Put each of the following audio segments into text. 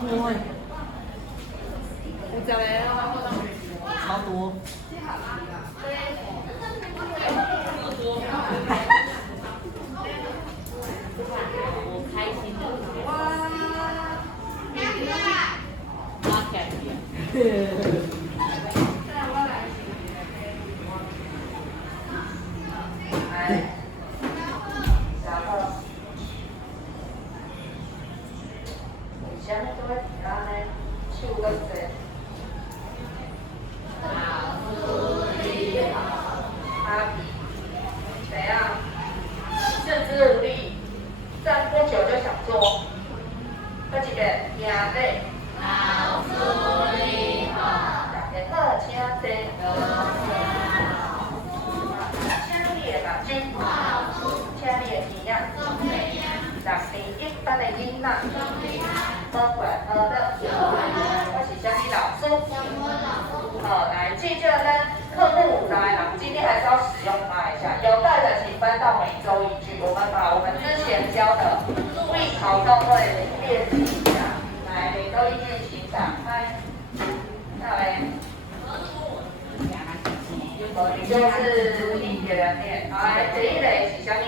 多哎，有10个超多。我开心的。拉起来。啥物做伙平安呢？手搁坐。阿比，怎样？四肢无力，站不久就想做。搁一个赢嘞。老师你好。大家好，请坐。请你的目睭，请你的耳仔。6年一班的囡仔，好过来好的。我是啥物老师？好，来记着呢，课目来了，今天还是要使用它一下。有带的请翻到每周一句，我们把我们之前教的为考动会练习一下。来，每周一句请打开。下来。就是一个人念，好来，第一个是啥物？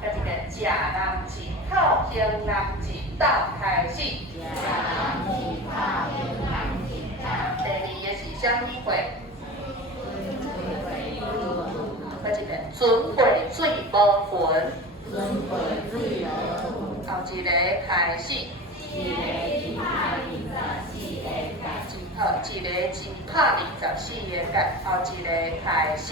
一个食人一套，行人一道，开始。第二个是啥物话？一个准会水无痕。后一个开始。好，一个一拍24个角，后一个开始。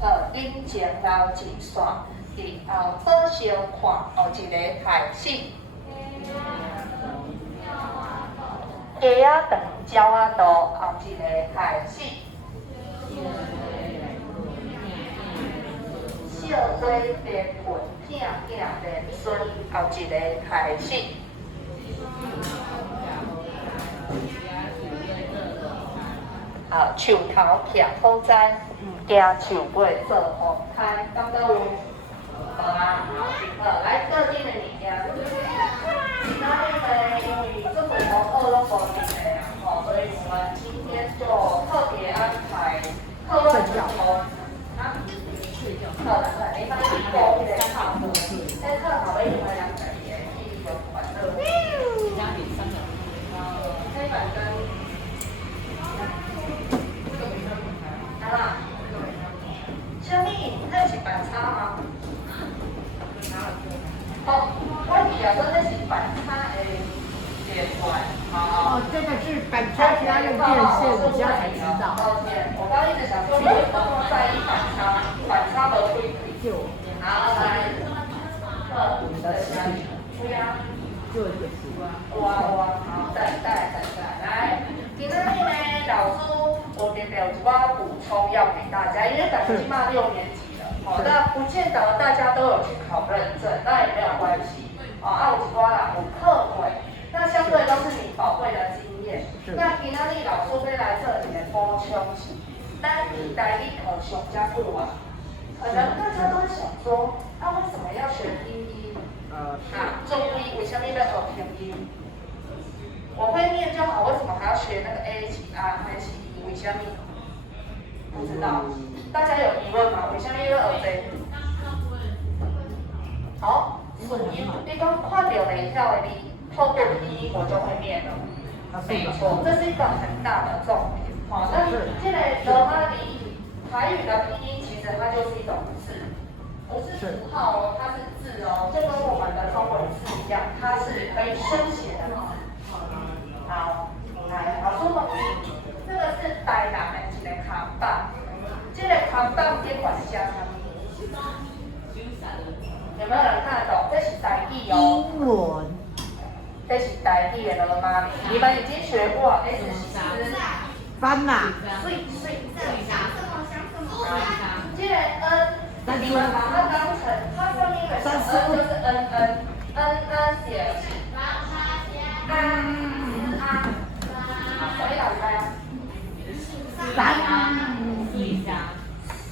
好，引前头一线，伫后保相看，后一个开始。鸡仔长，鸟仔大，后一个开始。小花莲盆，囝囝莲孙，后一个开始。好，树头徛好栽，惊树尾做风开，感觉有？好啊，好，来各地的物件。那因为这回从2都保定的啊，所以我们今天就特别安排课外活动啊。好的，你把这个一个套路，在课好的用了2个也一个欢乐。黑板跟。啊，啥物？那是板擦吗？哦，我以为说那是板擦的连环。哦，这个是板擦加用电线，我现在才知道。抱歉，我刚一直想说，你为什么那么在意板擦？板擦不会就好，来，你的下面，不要。就一个是。哇，好，等待，来，今天呢，老师我这边有一寡补充要给大家，因为咱们起码6年级了，好，那不见得大家都有去考认证，那也没有关系，有一寡啦有课会，那相对都是你宝贵的经验。那今天老师要来做一个补充，咱台语考上加久啊，可能大家都会想说，为什么要学拼音？中医为什么要学拼音？我会念就好，为什么还要学那个 AHR、HE？为什么？不知道，大家有疑问吗？为什么要学这？好，你刚看到每一条的字，透过拼音我就会念了。没错，这是一个很大的重点。好，那现在罗马里台语的拼音其实它就是一种字，不是符号哦，它是字哦，就跟我们的中文字一样，它是可以书写的字。好，来，老师问你，这个是台南的一个看板，这个看板这款是啥物？有没有人看得懂？这是台语哦。英文。这是台语的罗马里，你们已经学过 S 翻啦。水。这个 N， 你们把它当成它上面的小 N 就是 N 写。所以老师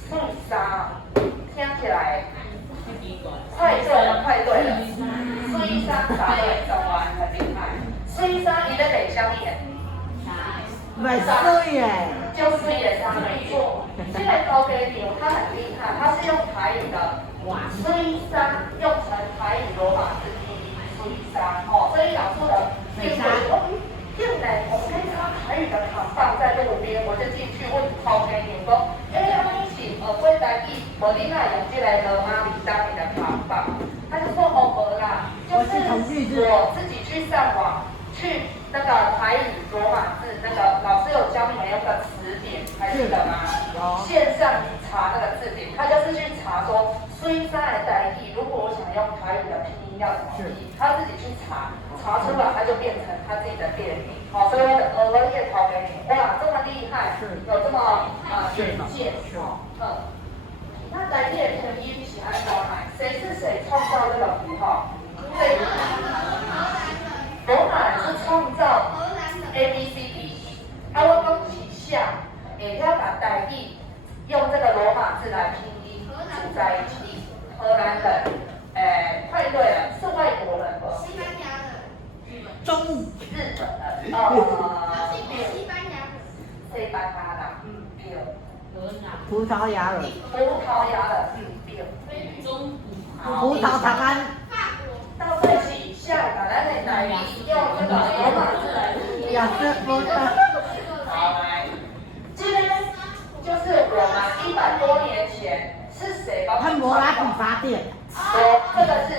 水沙，听起来蛮水耶。就是也是没错。这个高给牛它很厉害，它是用台语的水山用成台语罗马字拼音水山哦，所以老师的就说，进来我们可以看到台语的扛棒在路边，我就进去问高给牛说，你是会台语，无你哪用这个罗马里当你的扛棒？他就说没啦，就是我自己去上网去。那个台语罗马字，那个老师有教你们用个词典，还记得吗？线上查那个字典，他就是去查说虽山的台语，如果我想用台语的拼音要怎么拼，他自己去查，查出来他就变成他自己的店名。好，所以我的鹅叶桃给你，哇，这么厉害，有这么远见，那台语的拼音是安怎来？谁是谁创造这个符号？罗马人是创造 A B C D E， 我讲起下，会晓把台语用这个罗马字来拼音组在一起。荷兰人，快对了，是外国人不？西班牙人。中日本人，西班牙人。西班牙人，对。葡萄牙人。葡萄牙人，对。中葡萄台湾。法国。到这起下把咱的台语用这个罗马字来拼音。也是葡萄。好，来，这边就是我们100多年前是谁帮汉谟拉比法典。这个是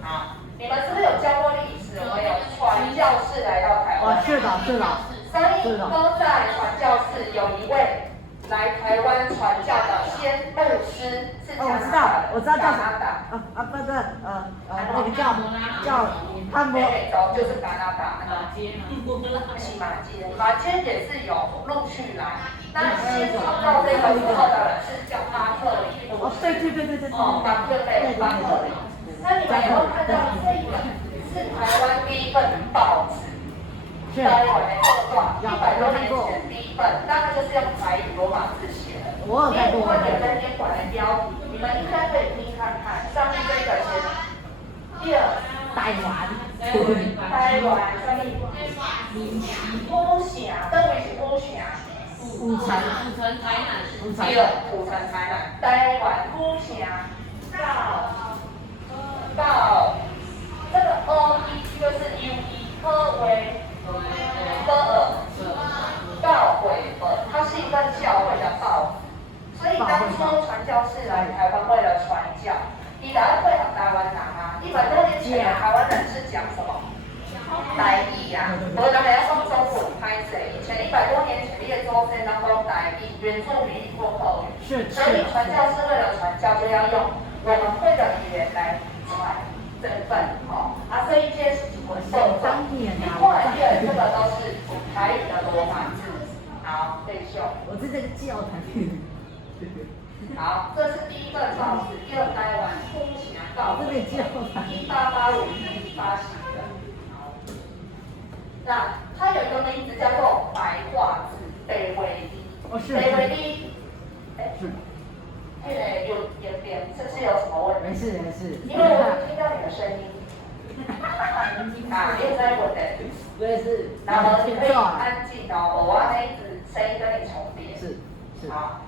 好，你们是不是有教过历史？我们有传教士来到台湾。是的，是的。所以都在传教士有一位来台湾传教的先牧师是我知道加拿大。不是，那个叫汉谟，就是加拿大。是马街，马街也是有陆续来。那先创造这个符号的人是叫巴特里。对。巴特里。那你们有没有看到这个是台湾第一份报纸？台湾的报段，100多年前第一份，大概就是用台语罗马字写的。我有看过。或者跟监管的标题，你们应该可以听看看。上面这个写台湾。台湾什么？府城，等于是府城。府城台南。府城台南。台湾府城到这个 O E 就是 U E 科为教会本，它是一份教会的报纸。所以当初传教士来台湾为了传教，伊来配合台湾人啊。100多年前台湾人是讲什么？台语啊，无人会晓讲中文，歹势。以前100多年前，你的祖先拢讲台语，原住民或口语。所以传教士为了传教，就要用我们会的语言来传这份所以这是一份报章。你看这个都是台语的罗马字。好，对秀。我是这个教台语。好，这是第一份报纸，叫台湾府城报纸，1885年发行的。那它有一个名字叫做白话字，北维利。北维利，有点，是不是有什么问题？没事。因为我听到你的声音。你在我的。对是。然后你可以安静哦，我要那一直声音跟你重叠。是。好，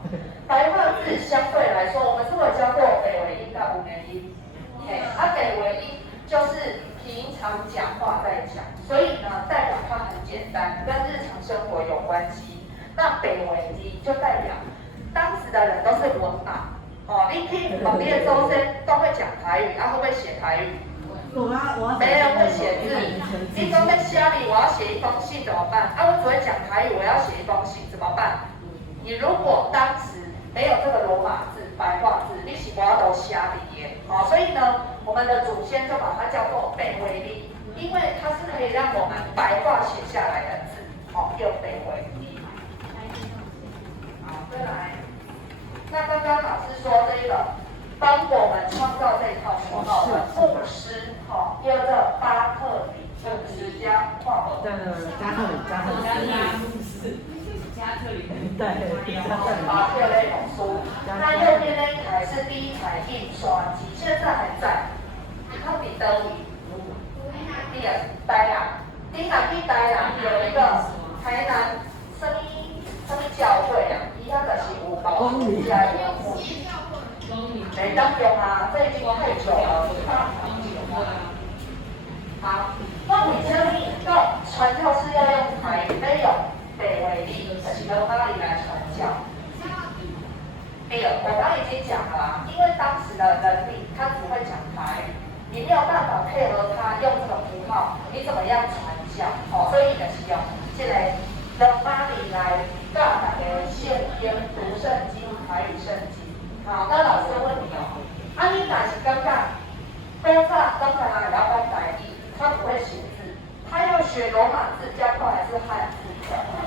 白话字相对来说，我们是有教过北维音跟五元音。北维音就是平常讲话在讲，所以呢代表它很简单，跟日常生活有关系。那北维音就代表当时的人都是文盲。你听旁边的周生都会讲台语，会不会写台语？没人会写字。你说在家里我要写一封信怎么办？我只会讲台语，我要写一封信怎么办？你如果当时没有这个罗马字、白话字，你是无法度写字的。所以呢，我们的祖先就把它叫做北维利，因为它是可以让我们白话写下来的字，叫北维利。好，再来。那刚刚老师说这个帮我们创造这一套符号的牧师，叫做巴特里牧师加画本。对，加特里。对，发票那种书，那右边那一台是第一台印刷机，现在还在。它比德语，台南，你哪去台南有一个台没当中啊，这已经太久了，好，那为什么到传教是要用台语，要用北为例，就是用哪里来传教？第二，我刚刚已经讲了啊，因为当时的人民他只会讲台语，你没有办法配合他用这个符号，你怎么样传教？哦，所以就是用这个用哪里来教大家圣经、读圣经、台语圣经。好，那老师问你哦，啊，你哪是刚刚？刚才也要讲台语，他不会写字，他要学罗马字加快还是汉字加快？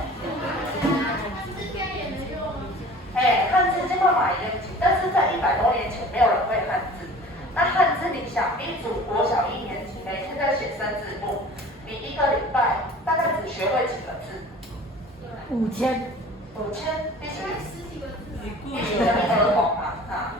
汉字这块买也紧，但是在100多年前没有人会汉字。那汉字你想，你读国小1年级，每天在写生字簿，你1个礼拜大概只学会几个字？5000，必须10几个字，必须的耳聋嘛，啊。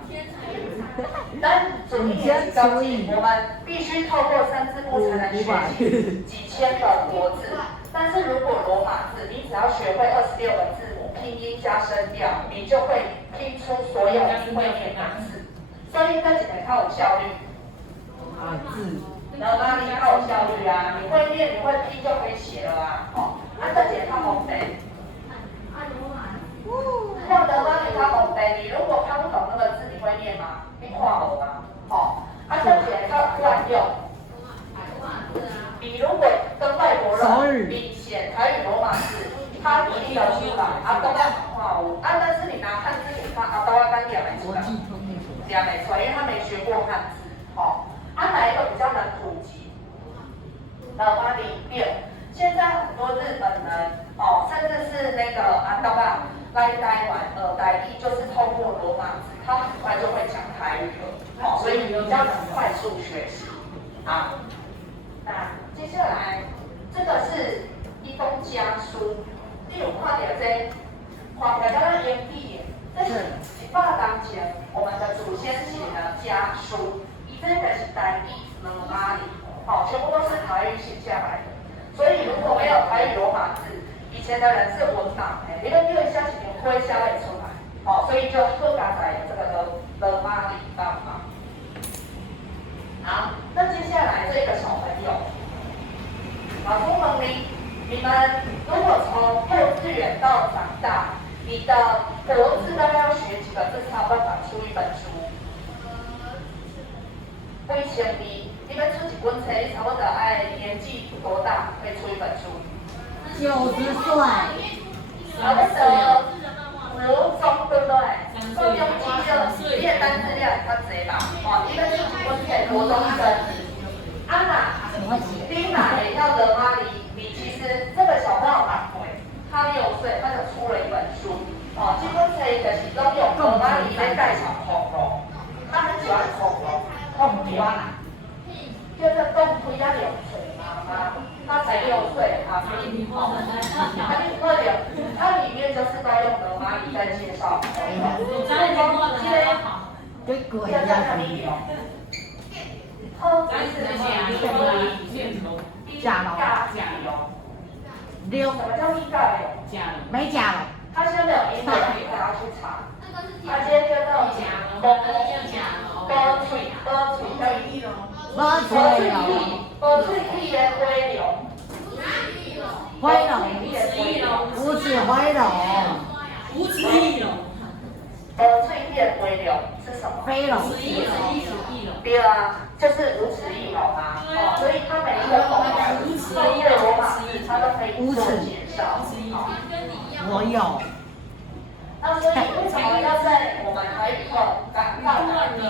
但主义高级，我们必须透过生字簿才能学习几千个国字。但是如果罗马字，你只要学会26个字母，拼音加声调，你就会拼出所有你会念的字。所以这几个靠有效率。字。然后哪里靠有效率啊？你会念，你会拼就可以写了啊。哦，这几个靠红背。像德玛里靠红背，你如果看不懂那个字，你会念吗？你看无啊。哦，这几个靠惯用。你如果跟外国人比写台语罗马字，他一定得出来，都要讲话无。但是你拿汉字给他，都要单点没出来，点没出来，因为他没学过汉字。哦，哪一个比较能普及？德玛里六。现在很多日本人，甚至是那个豆瓣来台湾台语，就是透过罗马字，他很快就会讲台语了。所以比较能快速学习。好。那接下来，这个是一封家书，你有看到这？看起来敢若硬币的，这是100年前我们的祖先写的家书，伊这个是台语罗马里，全部都是台语写下来的。所以如果没有台语罗马字，以前的人是文盲的，因为这个消息连灰消也出来，所以就特加在这个罗马里帮忙。好，那接下来这个小朋友，老师问你们如果从幼稚园到长大，你的国字大概要学几个字才有办法出一本书？5000字，你们出一本册，你差不多年纪多大可以出一本书？90岁。差不多国中对不对？高中期的，你的单字量较济吧？你们出一本册国中生。你哪会到罗马里？你其实这个小朋友8岁，他6岁他就出了一本书。这本册就是拢用罗马里来介绍恐龙，他很喜欢恐龙，恐龙啊，就是动推啊流水妈妈，他才6岁啊，他里面就是都用罗马里在介绍恐龙。对鬼呀！甲龙，什么叫蜜盖龙？没甲龙。他现在没有英文，你可能要去查。他今天就那种多嘴的灰龙。灰龙，无齿灰龙。无齿翼龙。脆片灰龙是什么？飞龙。对啊，就是无齿翼龙啊。所以它每一个恐龙，每一个罗马字，它都可以做介绍。我有。那所以为什么要在我们台语课感到难呢？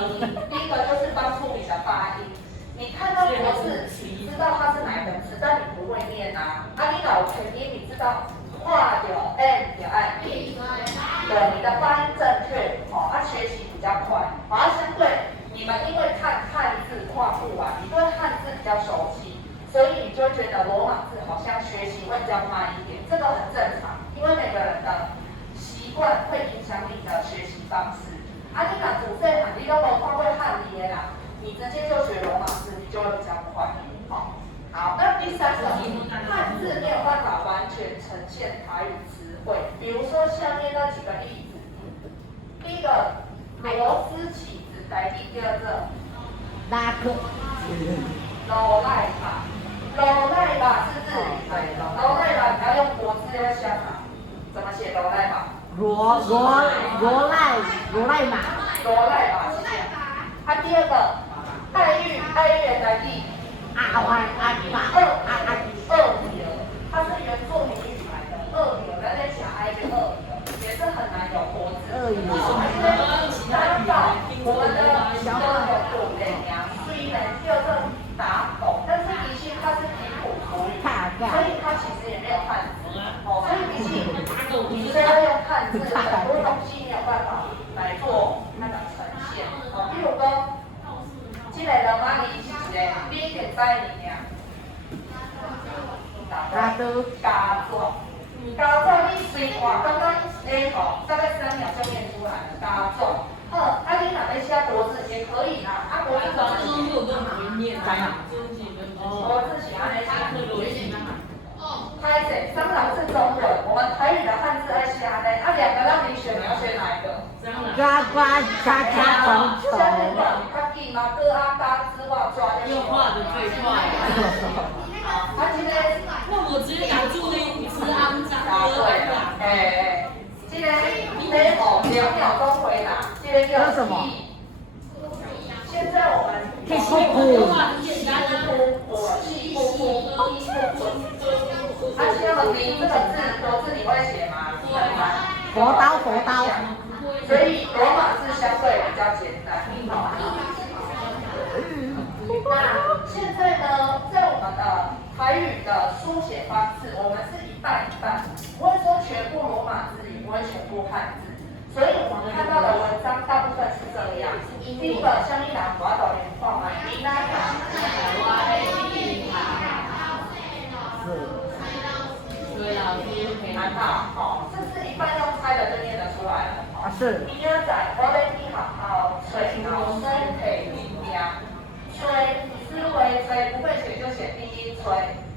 第一个就是帮助你的发音。你看到国字，你知道它是哪个字，但你不会念啊。你老全音，你知道画有 n 有 i， 对，你的发音正确，学习比较快。相对你们因为看汉字跨不完，你对汉字比较熟悉，所以你就会觉得罗马字好像学习会比较慢一点，这个很正常，因为每个人的习惯会影响你的学习方式。你若自细汉你都无看过汉字的啦，你直接就学罗马字，你就会比较快。好，那第三个，汉字没有办法完全呈现台语词汇，比如说下面那几个例子，第一个螺丝起子，台语叫做拉克。罗赖吧。罗赖吧是日语的，罗赖吧你要用国字要写嘛？怎么写罗赖吧？罗赖马。罗赖吧是这样。啊，第二个爱玉的台语。阿歪阿爸二牛，它是原住民语来的。二牛，咱在讲爱的二牛，也是很难有国字。鳄鱼。我们的小朋友古人呀，虽然叫做打狗，但是的确它是平埔族语，所以它其实也没有汉字。哦，所以的确，你虽然用汉字，很多东西没有办法来做那个呈现。哦，比如说，这个罗马尼是一个米点在里面。加多。加壮，你随看，刚刚大概3秒就念出来了。加壮，你哪边写国字也可以啦。国字怎么写？国字写安尼写。拍谁？蟑螂是中文，我们台语的汉字爱写安尼。2个让你选，你要选哪一个？抓叉虫。像那个卡基嘛，哥阿嘎之外抓的。又画的最快。今天。那我直接打注音，是肮脏。答对了，这个2秒钟回答，这个叫什么？现在我们屁股。这个名这个字，国字你会写吗？佛刀。所以罗马字相对比较简单。那现在呢，在我们的台语的书写方式，我们是一半一半，不会说全部罗马字，也不会全部汉字。所以我们看到的文章大部分是这样。第一个，像你拿华岛连画嘛，你那个。很好，是不是一半用猜的就念得出来了？是。明仔载，我要你好好吹脑身体力量，吹思维吹不会写就写第一吹，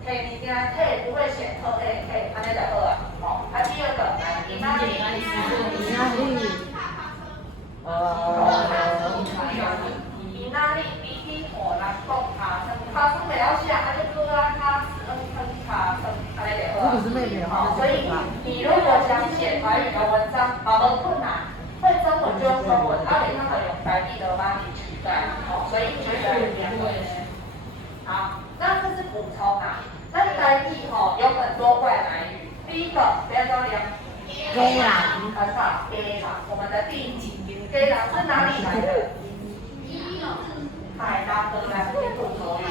体力量体不会写特 A K， 安尼就好啊。第二个来，你哪里？你哪里？比火来讲卡生不要写，就哥啊卡卡生，安尼就好啊。所以你如果想写台语的文章，很困难，会中文就用中文，你那个用台语的帮你取代，所以绝对2个。好，那这是补充啊。那台语有很多外来语，第一个不要着凉。给啦。很好，给啦。我们的地景，给啦是哪里来的？海拉荷兰平埔族语，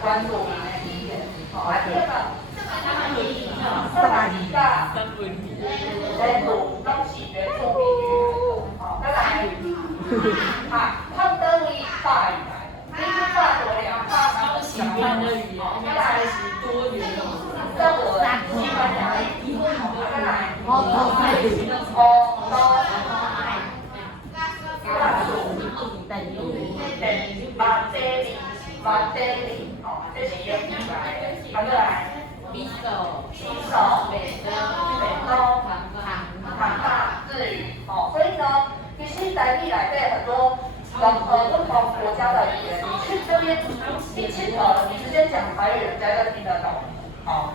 关注你的语言。第二个。萨瓦迪卡，在鲁东西原住民语，再来，胖德维法语来的，这是法国2法，他们喜欢的语言，再来是多元的。德文、西班牙语，再来，马德里，这是英语来的，再来。比手、美洲、唐大、日语，所以呢，其实台语来对很多不同国家的语言，你去这边你亲了，你直接讲台语，人家就听得懂。好，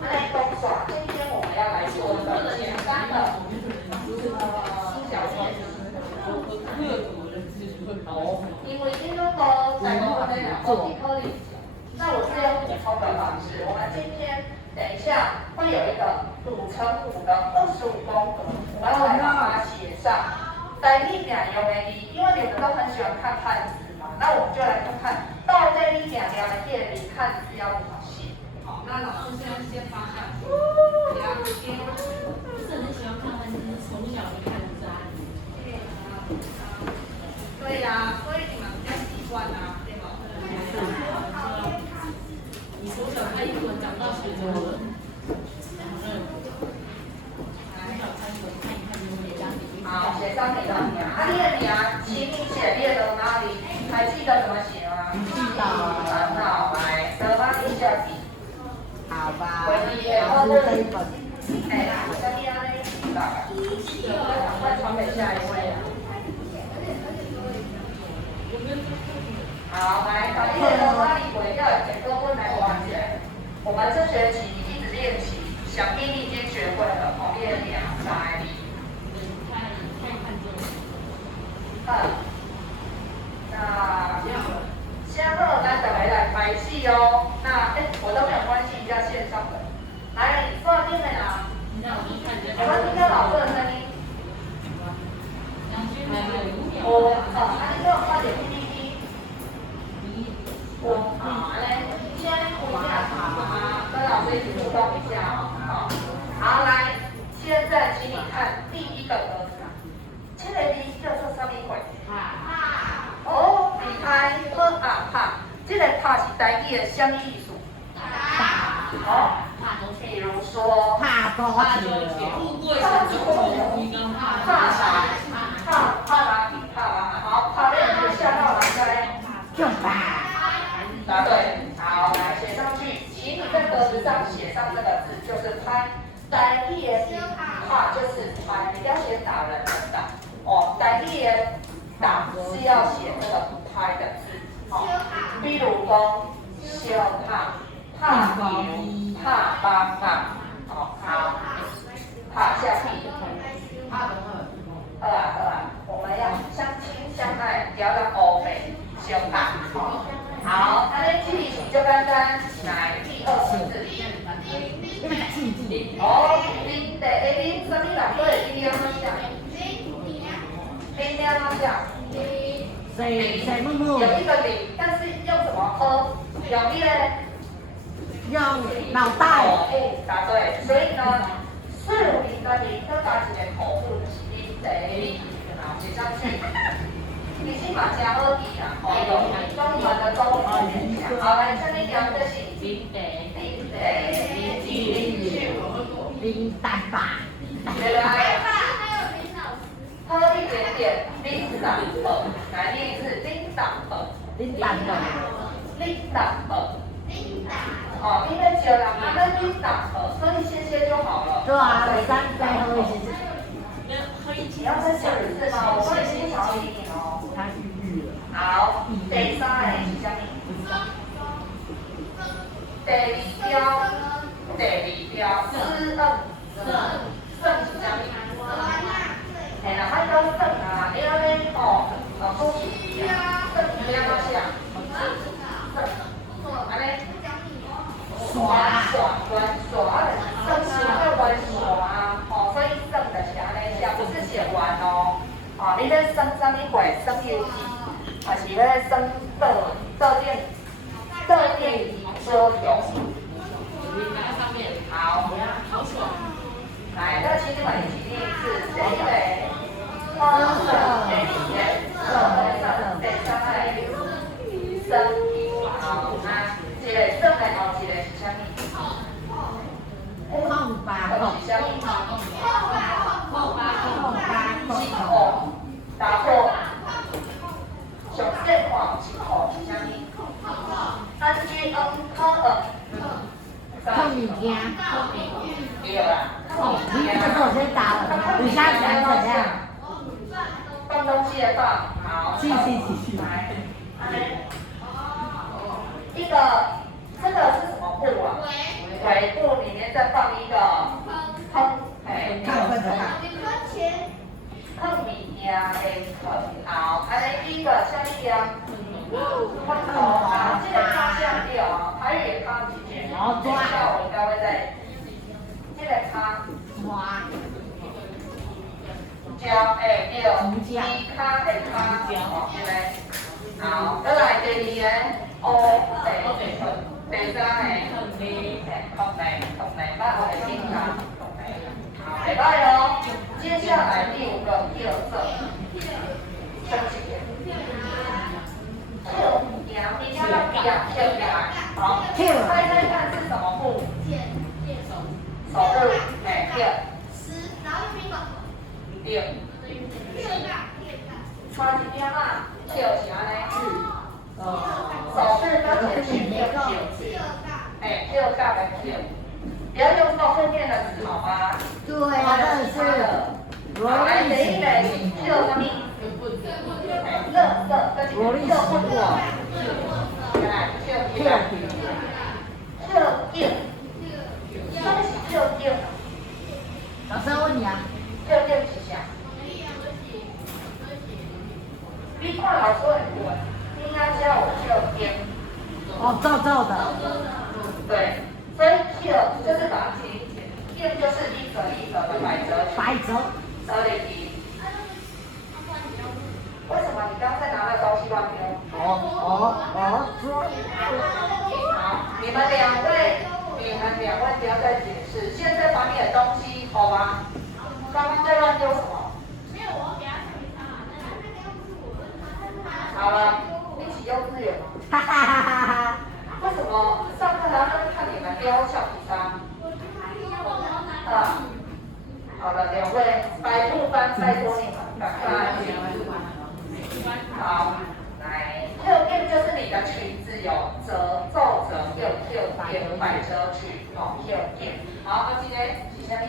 那东耍，今天我们要来做一个简单的小测试。因为今天呢，在我们的科里。那我是用补充的方式，我们今天等一下会有一个5×5的25公格，我要来把它写上。台语名用的字，因为你们都很喜欢看汉字嘛，那我们就来看看到底你名的页里汉字要怎么写。好，那老师先发下去。不是很喜欢看汉字，从小就看字啊。对呀，所以你们比较习惯啊，对吗？你从小看英文，长大学中文。好，写上你的名。你的名，请你写列到哪里？还记得怎么写吗？记得。很好，来，德巴尼下笔。好吧。回忆也老师这一本。下面呢？下一位。好，来，把你的花里鬼要剪多温来挖起来。我们这学期一直练习，想必你已经学会了，哦，练2、3、那先后来等来排戏哦。那我都没有关心一下线上的。来，坐在对面啊。有没有听到老师的声音？你给我快点 PPT。好，来，先回一下跟老师一起互动一下哦。好，来，现在请你看第一个格子。这个字叫做什么鬼？哦，离开喝怕，这个怕是台语的什么意思？哦，比如说怕多钱，富贵险中求，一个怕好，怕被人吓到了，再就怕。答对，好，来写上去，请你在格子上写上这个字，就是拍。台语的怕就是拍，不要写打人的打。哦，台语的打是要写这个拍的字。哦，比如讲小怕牛、怕爸爸。哦，好，怕下去。我们要相亲相爱，不要让欧美相打。好，那这句子就刚刚来第20字。哦，零的 A 零什么啦？对，零怎么讲？零怎么讲？谁木木？有一个零，但是用什么喝？有力嘞？用脑袋。口部，答对。所以呢，四零跟零都打起来口部就是零的 A 零，好，写上去。你起码加二底啊，哦，中文的中文联想。好，来这边讲的是零的。零蛋吧，喝一点点冰党粉，来念一次冰党粉，零蛋吧，冰党粉，哦，因为只有两个冰党粉，所以谢谢就好了。对啊，3杯喝一些。你要再讲一次吗？我会先考你哦。他抑郁了。好，第三个是什么？第二条，是什么？嘿啦，歹讲算啊，你安尼吼，出去算你要怎写？安尼，耍，吼，所以算就是安尼写，不是写完哦。哦，你咧算什么鬼？算游戏，还是咧算倒电桌游？好，来，那请你们一起念一次，第一个，花色，第二个，第三个，生，好，那这个生的后一个是啥物？空吧，是啥物？空哦，打破，上线看是哦是啥物空物件。对啦。你这个我先打了，你下次怎样？放东西的放，好。继续。来，一个，这个是什么布啊？围布里面再放一个喷，看分的看。喷米呀，好，第一个下面呀，喷头啊，这个卡下掉啊，还有也卡几件，这个我应该会在，这个卡，胶，对，低卡的卡，好，再来第二个，第三个，同类，把我的心卡，好，礼拜哦。接下来第5个第2色，升级。跳起来，好，猜猜看是什么布？手布，跳。对。穿一点啊，跳是安尼。手势跟前面跳，跳架的跳。不要用到后面的字好吗？对啊，真的是。好，来第一个是叫什么？乐色，跟这个乐不过。来，叫叫叫，什么是叫叫？老师问你啊。叫叫是啥？你看老师很稳，应该叫我叫叫。哦，照照的。对，所以叫就是把它切一切，叫就是一折一折的百折取。百折。折里皮。为什么你刚才拿那东西乱丢？好，你们两位不要再解释，现在把你的东西好吗？刚刚在乱丢什么？没有，我给他看一下啊。好了，一起幼稚园吗？哈哈哈哈哈！为什么上课还要看你们丢橡皮擦？好了，两位白布班，拜托你们赶快。好，来，右边就是你的裙子有褶皱褶，右边百褶裙，哦，右边。好，啊，这个是啥物？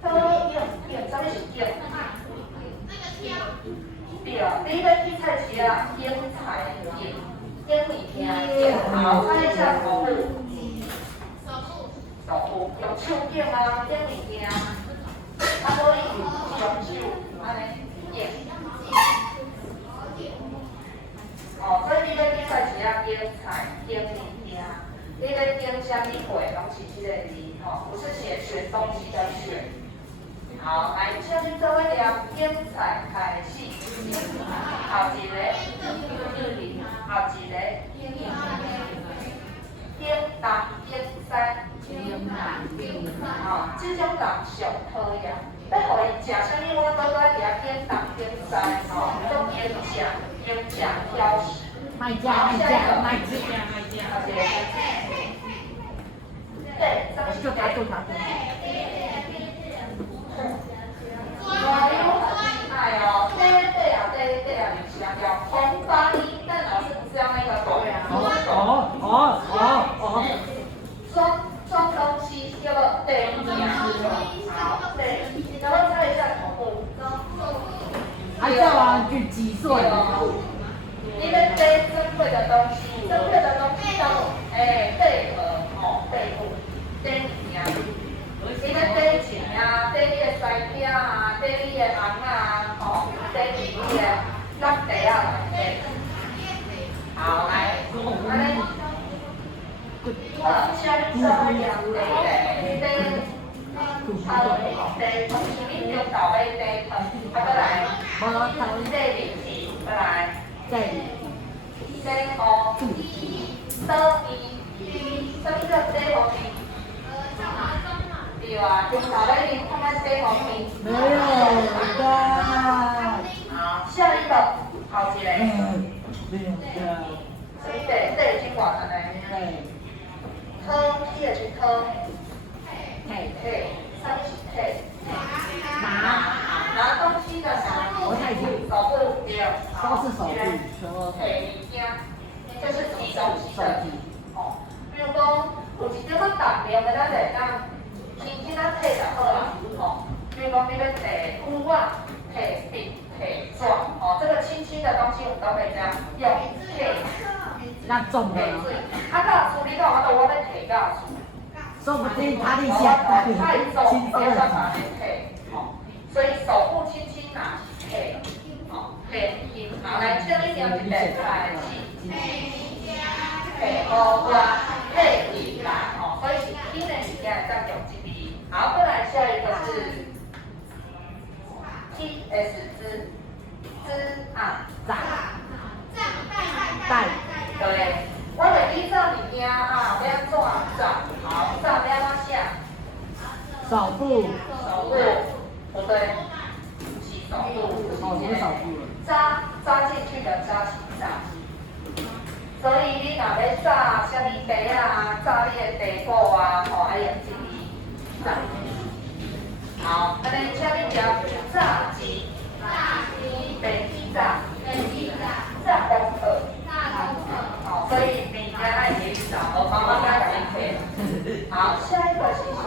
什么是叫？对，你要去菜市啊，腌菜腌物件。好，看一下手部。手部用手剪啊，腌物件。啊，可以用手安尼腌。哦，所以你要去菜市啊腌菜腌物件，你要腌啥物货，拢是这个字，吼，不是写选东西的选。好，来，请你做一粒腌菜开始。后一个，腌东腌西。好，这种人上讨厌。要互伊食啥物，我都在遐腌东腌西，吼，都腌食挑食。卖价。对，什么是对？哇，你很厉害哦！对啊，你强调红发音，但老师不是要那个狗呀。装东西叫做对呀。好，对，然后猜一下头部。还叫玩具几岁？你们对珍贵的东西叫做贝壳哦，贝物，对呀。你的对钱啊，对你的西饼啊，对你的红啊，吼，对你的lap茶啊，对。好，来，安尼。好，下一个两对，从前面中到尾对，再来，对里皮，再来，对红，得意，什么叫对红皮？对啊，中到尾你看看对红皮。没有的。好，下一个，好一个。对，已经完了呢。汤，伊就是汤。啥是体？拿东西的手部对，都是手部。物件，就是提东西的。哦，比如讲，有一种重量的，咱会当轻轻啊摕就好啦。哦，比如讲你要摕古碗、摕笔、摕纸，哦，这个轻轻的东西我们都会这样用摕。那重的呢？啊，告诉你讲，我要摕告诉。说不定他立下太重，没有办法来摕，好，所以手部轻轻拿摕，好，摕，好，来，这里两一来开始，摕好瓜，摕起来，哦，所以是轻的物件再用一笔，好，再来下一个是 TS 带。对。我袂记做物件啊，要怎做？好，做要怎写？手部。不对，是手部。是手部。扎进去的扎起扎。所以你若要扎啥物茶啊，扎你的茶果啊，吼，爱用这个扎。好，安尼请你食炸鸡。白鸡炸。炸公鹅。好，所以你家爱去找，我妈妈家给你配。好，下一个是啥？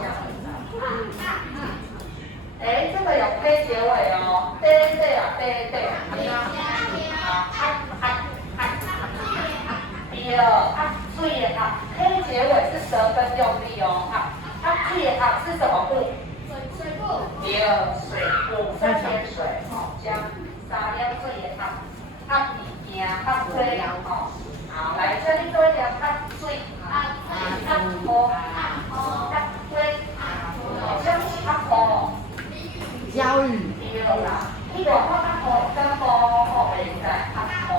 有 K 结尾哦，对对啊，对对。第二，注意啊，K 结尾是舌根用力哦，注意是什么部？水部。第二，水部，三点水，将三点注意物件，水好，来这里多一点水，土，水，这是土。教育。第二啦，你外口土，跟土袂使土。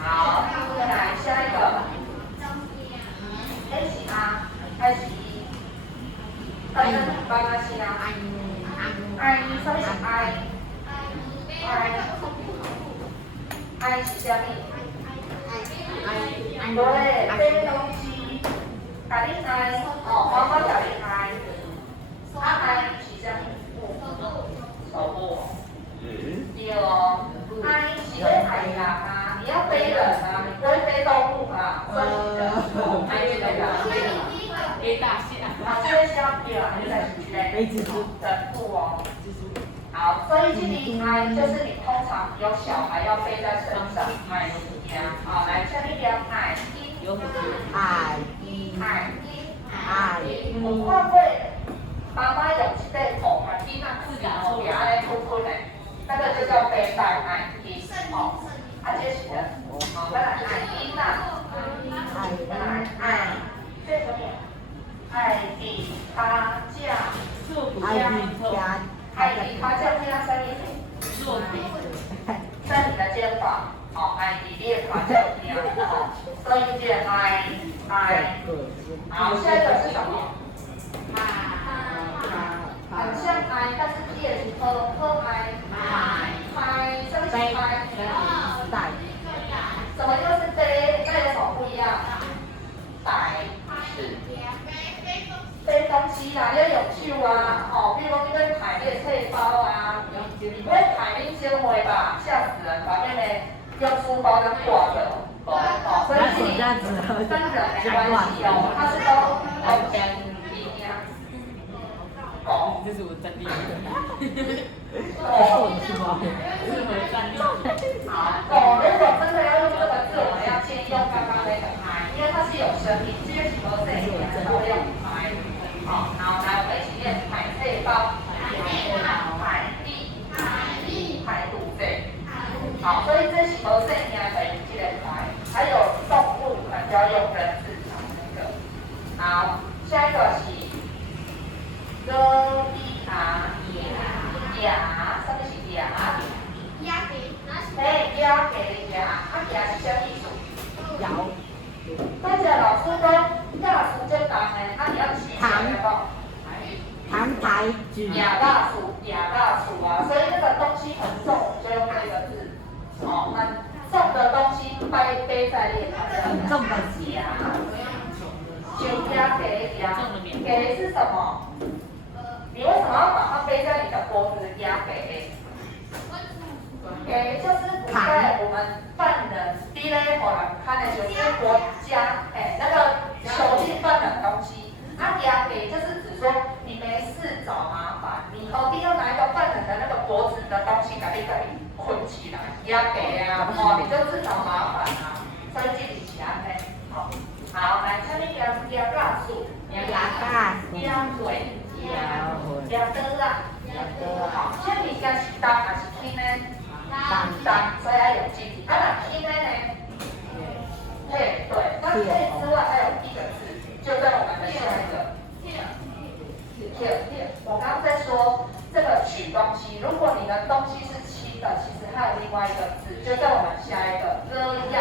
好，再来下一个。A 是啊，还是 E？ 刚刚是啊。I， 什么是 I？I 是什么？对，背东西，甲你爱，妈妈甲你爱，爱是啥物？手部。对哦，爱是要爱人啊，你要背人啊，你不会背动物嘛，所以爱是那个。A 大线。这个是要对啊，你才是人物哦。好，所以这里爱就是你通常有小孩要背在身上，爱一样。好，来这里两爱一，我看过妈妈用一块布把囡仔自己后边安尼捆捆的，那个就叫背带爱一，这是的。好，再来爱囡仔，爱，这什么？爱比他架，爱比他架配上身体，身体的肩膀，爱比列卡这样，所以这爱，好，下一个是什么？很像爱，但是 P 也是喝爱，什么是爱？什么又是背？那有什么不一样？是背东西啦，你要用手啊，比如讲你要抬你的册包啊，你不会抬你肩围吧？吓死人吧！妹妹用书包这样挂着，所以是跟人没关系哦，它是都便宜呀。这是我站立。是吗？适合站立。如果真的要用这个字，我们要建议用刚刚那个I，因为它是有声音，这些什么声音才会用I。好，来我们一起念海菜包，海地，海肚子。好，所以这是什么声音啊？等于这个I，还有动物可能就要用人字旁那个。好，下一个是哥伊亚，什么是亚？嘿，亚给的亚，亚是什么意思？摇。大家老师说亚数就当然，你要举起来不？唐台举。亚大数啊，所以那个东西很重，我们就用这个字。很重的东西背在脸上的。很重的亚。就亚给亚，给是什么？你为什么要把它背在你的脖子？亚给。给就是古代我们犯人逼嘞，后来看的就是国家那个囚禁犯人的东西。压给就是指说你没事找麻烦，你何必要拿一个犯人的那个脖子的东西给你捆起来？压给啊，你就自找麻烦啊。所以这里是安尼，好，来下面压大数，压腿，压刀啦，好，这物件是重还是轻呢？重，所以要用记体。那轻呢？对，那这之外还有一个字，就在我们的下一个。我刚刚在说这个取东西，如果你的东西是轻的，其实还有另外一个字，就在我们下一个样，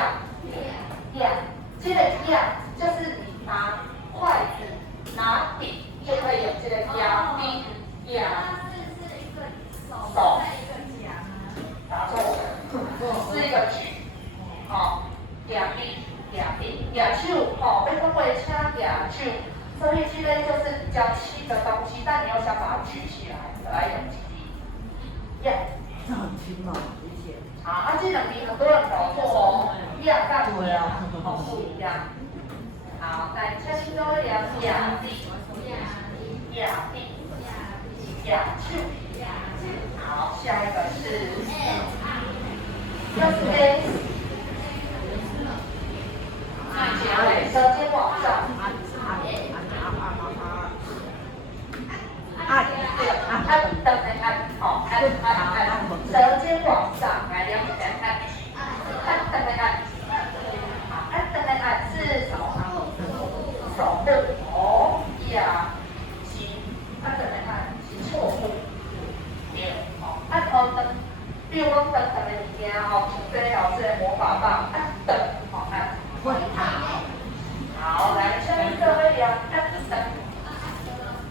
这个样就是你拿筷子、拿笔就可以有这个样，手，打错了，是一个举，手，要讲话请手。所以这类就是比较轻的东西，但你又想把它举起来，就来用记忆。这很轻嘛，以前。好，这两题很多人搞错哦，但不一样。好，来，下面都两亚地，又是 A， 舌尖往上，等来按，好，按，舌尖往上，来两指按，等来按，好，等来按是手部，哦，呀，是，等来按是错部，对，好，头等，比如讲等的物件，吼，这个老师的魔法棒，等，好，滚头，好，来，下面这位两，等，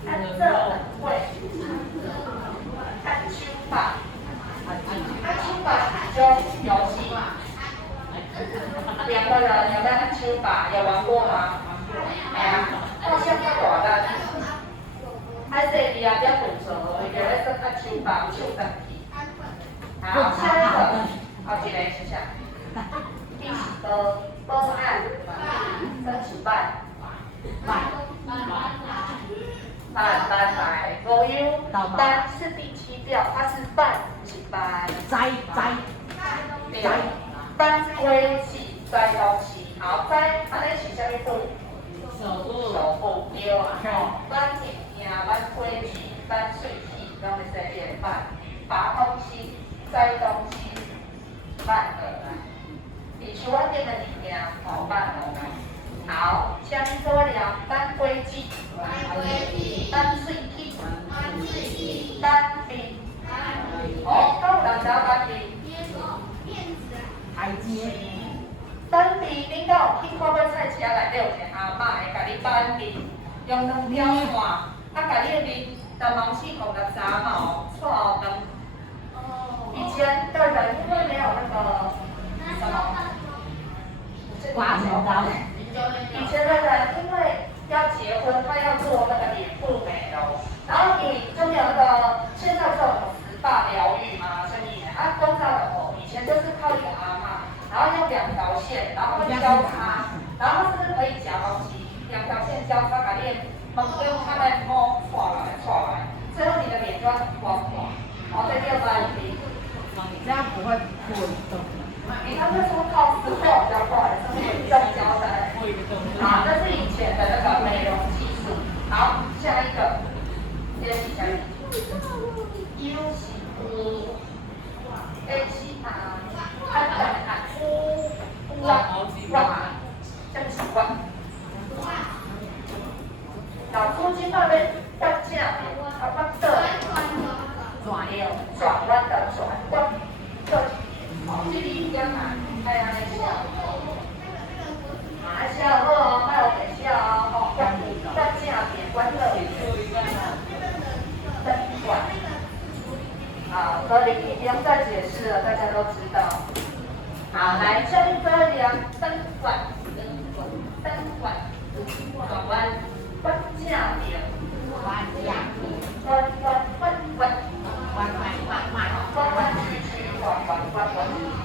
按这位，按手把，按手把就游戏。两个人有没有按手把？有玩过吗？哎呀，好像较大力。按这里啊，比较动作，伊就咧说按手把，手转去。好，下一个，好，一个是啥？第四个，帮按，争取办。拜，无忧，单是第七调，它是半，不是拜。对，单归气，栽东西。好，栽，安尼是啥物部？手部对啊，吼，单物件，单归气，单水气，拢是这个半，拔东西，栽东西，半而来。你手腕边的物件，吼，半而来。好，下面这位聊单归气，单水气，单笔。好，到人家单笔。单笔，恁敢有去看过菜市内底有一个阿嬷会甲你单笔，用两条线，甲你的面的毛细孔的杂毛错灯。以前的人因为没有那个什么，刮毛刀。以前的人因为要结婚，他要做那个脸部美容，然后你就没有那个现在这种SPA疗愈嘛，所以公照的哦，以前就是靠一个阿嬷。然后用两条线，然后交叉，然后是不是可以夹东西？两条线交叉，把你门用它来摸出来，最后你的脸就要很光滑。好，这第二个案例，这样不会破洞。他们说靠撕破比较快，是不是用胶带？好，这是以前的那个美容技术。好，下一个，接下来 ，U 是 U，A 是 R。老夫今麦要要正面，转弯的转弯，好，这里点啊，哎呀，你笑，笑好，卖有微笑哦，要正面，弯的，转。好，所以你不用再解释了，大家都知道。好，来，下面这里啊，灯管，转弯，弯架点，弯曲曲，弯。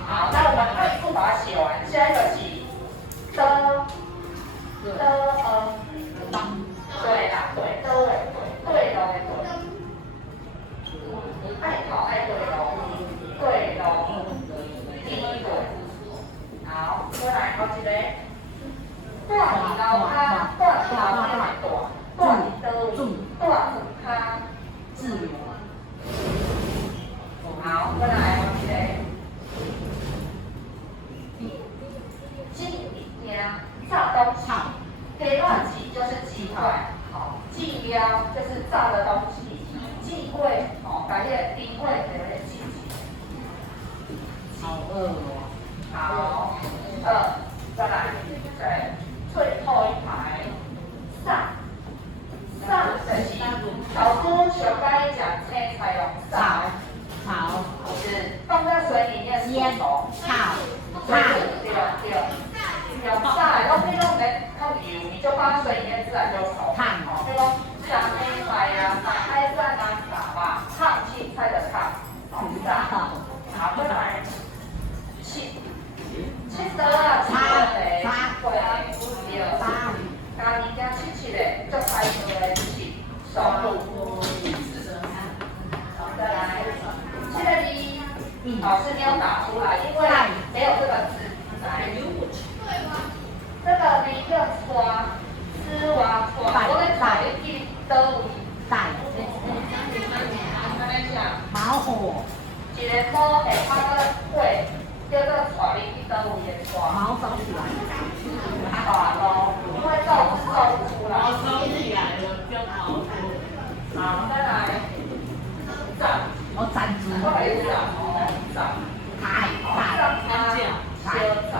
好，那我们快速把它写完。下一个是对啦，对咯，爱考爱对咯，对咯，第一个。好，再来好一个，大二楼骹，大骹，自由。好，再来好一个，鸡物件，炸东西，鸡卵鸡就是鸡块，好，鸡腰就是炸的东西，鸡会，哦，把那个丁会给它记起。好饿哦。好，再来，最后一排，上就是老师学该讲青菜用炒，就是放在水里面煎炒，对，用炸，然后那种人靠油，你就放在水里面自然就熟。好，那种炸青菜呀、炸海扇啊、炸吧，烫青菜的烫，好炸。好，再来，七刀啊，对，加物件七个，做菜做的是手部。再来，这个字，老师没有打出来，因为没有这个字。来，这个呢叫刷，丝袜刷，我们找一句都位。带。安尼讲。毛火。一个毛会发到会，叫做带你去倒位的刷。毛收起来。好咯，因为造字造不出来。毛收起来了，叫毛收。好，再来。站。我站住。我来站哦，站。抬。小站。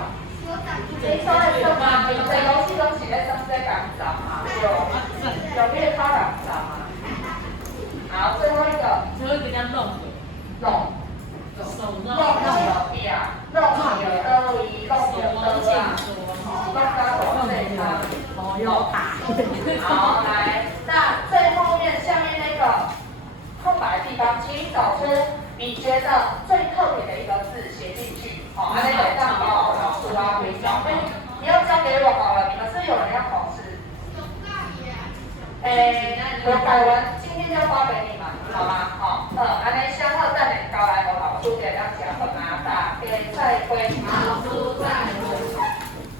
你说的什么？这东西拢是咧上在讲站嘛？对。有没有他讲站嘛？好，最后一个。最后一个叫弄。弄。手弄有边，弄有倒位，弄有倒啊。弄到手这上。哦，有打。好，来，那最后面下面那个空白的地方，请你找出你觉得最特别的一个字写进去。好，那个让帮老师拉回交。你要交给我好了，你们是有人要考试。有改文，今天就发给你们，好吗？好，安尼相好等下交来给老师，给咱吃饭啊，大家再会。